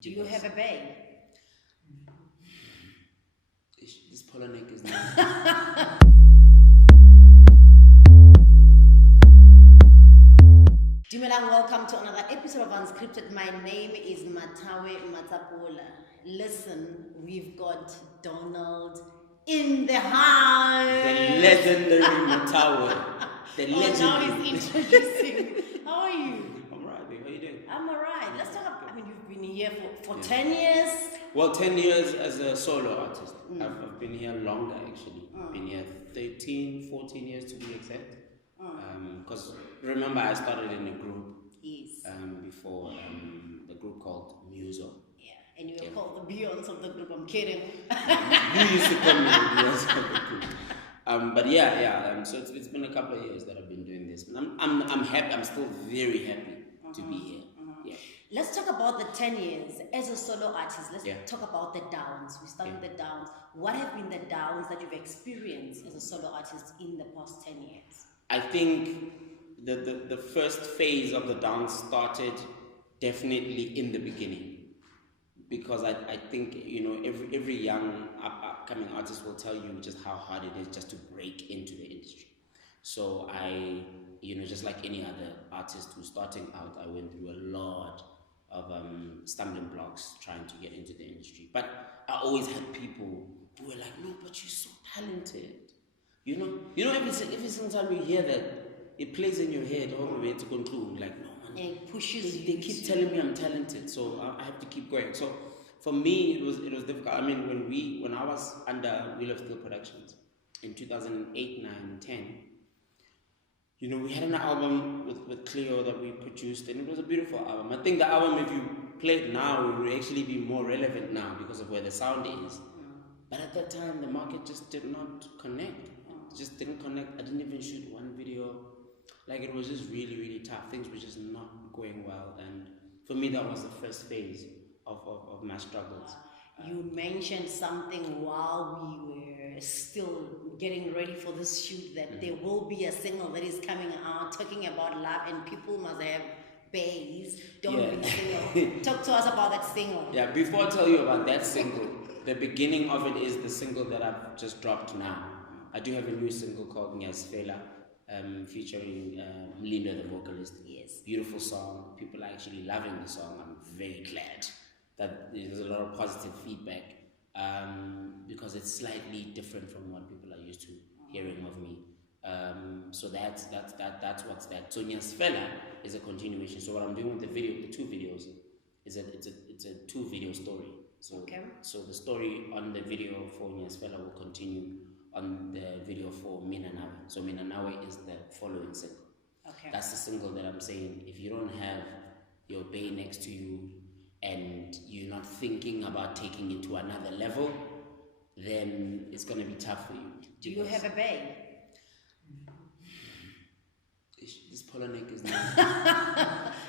Do you have a bae? This Polonaise is not. Dumelang, welcome to another episode of Unscripted. My name is Mathawe Matsapola. Listen, we've got Donald in the house. The legendary Mathawe. The legendary. Now he's introducing. How are you? I'm right, babe. How you doing? I'm alright. Let's talk about, you've been here for 10 years. Well, 10 years as a solo artist. I've been here longer, actually. I've been here 13, 14 years to be exact. Because remember, I started in a group. Yes. Before the group called Muso. Yeah, and you were called the Beyonce of the group. I'm kidding. You used to call me the Beyonce of the group. But yeah. So it's been a couple of years that I've been doing this. I'm happy. I'm still very happy to be here. Yeah. Let's talk about the 10 years as a solo artist. Let's talk about the downs. We start with the downs. What have been the downs that you've experienced as a solo artist in the past 10 years? I think the first phase of the dance started definitely in the beginning, because I think every young upcoming artist will tell you just how hard it is just to break into the industry. So I just like any other artist who's starting out, I went through a lot of stumbling blocks trying to get into the industry. But I always had people who were like, no, but you're so talented. Every single time you hear that, it plays in your head all the way to conclude. Like, no, man. And it pushes you. They keep telling me I'm talented, so I have to keep going. So for me, it was difficult. I mean, when I was under Wheel of Steel Productions in 2008, 9, 10, we had an album with Cleo that we produced, and it was a beautiful album. I think the album, if you play it now, it would actually be more relevant now because of where the sound is. But at that time, the market just did not connect. Just didn't connect. I didn't even shoot one video. Like, it was just really, really tough. Things were just not going well. And for me, that was the first phase of my struggles. You mentioned something while we were still getting ready for this shoot, that there will be a single that is coming out talking about love, and people must have baes. Don't be single. Talk to us about that single. Yeah, before I tell you about that single, the beginning of it is the single that I've just dropped now. I do have a new single called Nyasfela, featuring Linda, the vocalist. Yes. Beautiful song. People are actually loving the song. I'm very glad that there's a lot of positive feedback, because it's slightly different from what people are used to hearing of me. So that's what's that. So Nyasfela is a continuation. So what I'm doing with the two videos, is it's a 2-video story. So the story on the video for Nyasfela will continue on the video for Mentorship. So Mentorship is the following single. Okay. That's the single that I'm saying, if you don't have your bae next to you and you're not thinking about taking it to another level, then it's going to be tough for you. Do you have a bae? This Polonaise is not.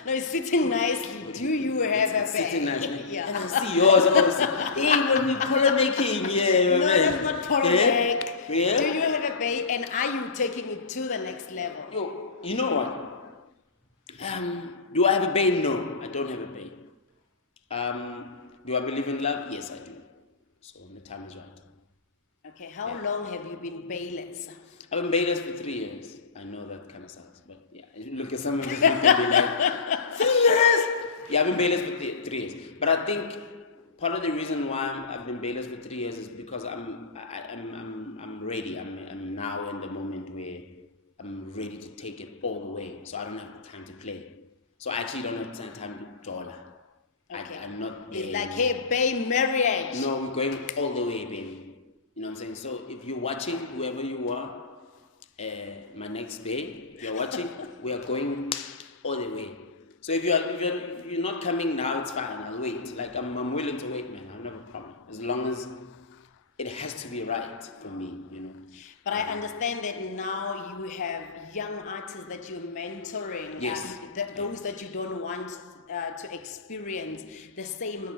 No, it's sitting nicely. Do you have a bae? Sitting nicely. Yeah. And I see yours. I'm going to say, hey, when we Polonaiseing, yeah. No, that's not Polonaise. Yeah? Do you have a bae, and are you taking it to the next level? Yo, you know what? Do I have a bae? No, I don't have a bae. Do I believe in love? Yes, I do. So the time is right. Okay, how long have you been baeless? I've been baeless for 3 years. I know that kind of sucks, but yeah, you look at some of these people and be like, 3 years? Yeah, I've been baeless for 3 years. But I think part of the reason why I've been baeless for 3 years is because I'm ready. I'm now in the moment where I'm ready to take it all the way. So I don't have time to play. So I actually don't have time to dollar. Okay. I'm not. It's like, hey, bae, marriage. No, we're going all the way, baby. You know what I'm saying? So if you're watching, whoever you are, my next bae, if you're watching, we are going all the way. So if you're not coming now, it's fine. I'll wait. Like, I'm willing to wait, man. I don't have a problem, as long as it has to be right for me, But I understand that now you have young artists that you're mentoring. Yes. Those that you don't want to experience the same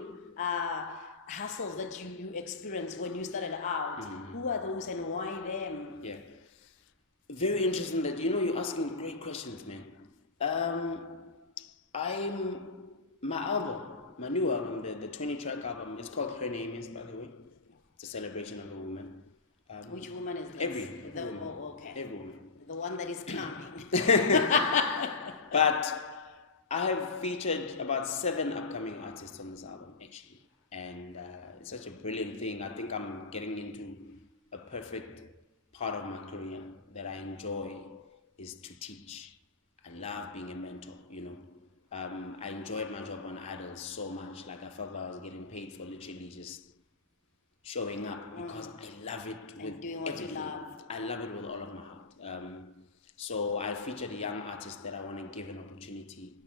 hassles that you experienced when you started out. Who are those and why them? Yeah. Very interesting that, you're asking great questions, man. My my new album, the 20-track album, it's called Her Name Is, by the way. It's a celebration of a woman. Which woman is this? Every woman. Oh, okay. Every woman. The one that is counting. But I have featured about 7 upcoming artists on this album, actually. And it's such a brilliant thing. I think I'm getting into a perfect part of my career that I enjoy is to teach. I love being a mentor, you know. I enjoyed my job on Idol so much. Like, I felt like I was getting paid for literally just showing up because I love it with doing what everything. you love. I love it with all of my heart. So I featured a young artist that I want to give an opportunity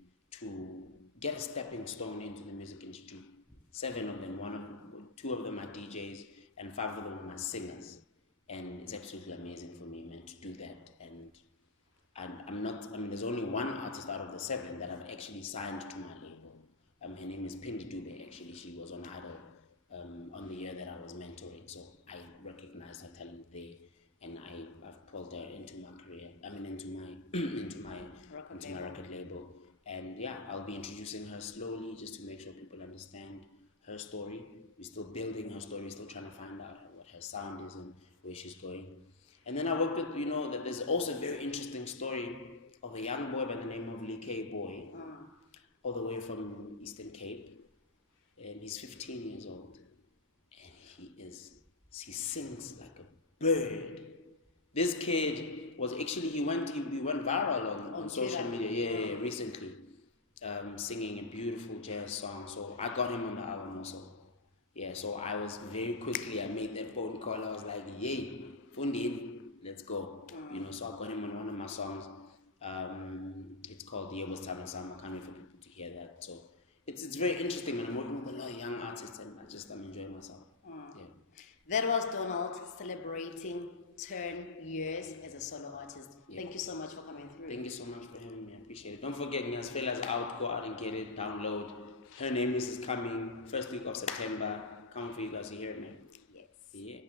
to get a stepping stone into the music industry. 7 of them, 2 of them are DJs, and 5 of them are singers. And it's absolutely amazing for me, man, to do that. And there's only 1 artist out of the 7 that I've actually signed to my label. Her name is Pindi Dube, actually. She was on Idol on the year that I was mentoring. So I recognized her talent there, and I've pulled her into my career. into my record label. And yeah, I'll be introducing her slowly just to make sure people understand her story. We're still building her story, still trying to find out what her sound is and where she's going. And then I work with, that there's also a very interesting story of a young boy by the name of Lee Boy, all the way from Eastern Cape. And he's 15 years old. And he sings like a bird. This kid was actually, he went viral on social media, recently, singing a beautiful jazz song. So I got him on the album also. Yeah, so I made that phone call. I was like, yay, Fundin, let's go. So I got him on one of my songs. It's called The Year Was Time and Sam. I can't wait for people to hear that. So it's very interesting, and I'm working with a lot of young artists, and I'm enjoying myself. Yeah. That was Donald celebrating 10 years as a solo artist. Yeah. Thank you so much for coming through. Thank you so much for having me. I appreciate it. Don't forget, Nyas Fella's out. Go out and get it. Download. Her Name Is coming. First week of September. Coming for you guys to hear it, man. Yes. Yeah.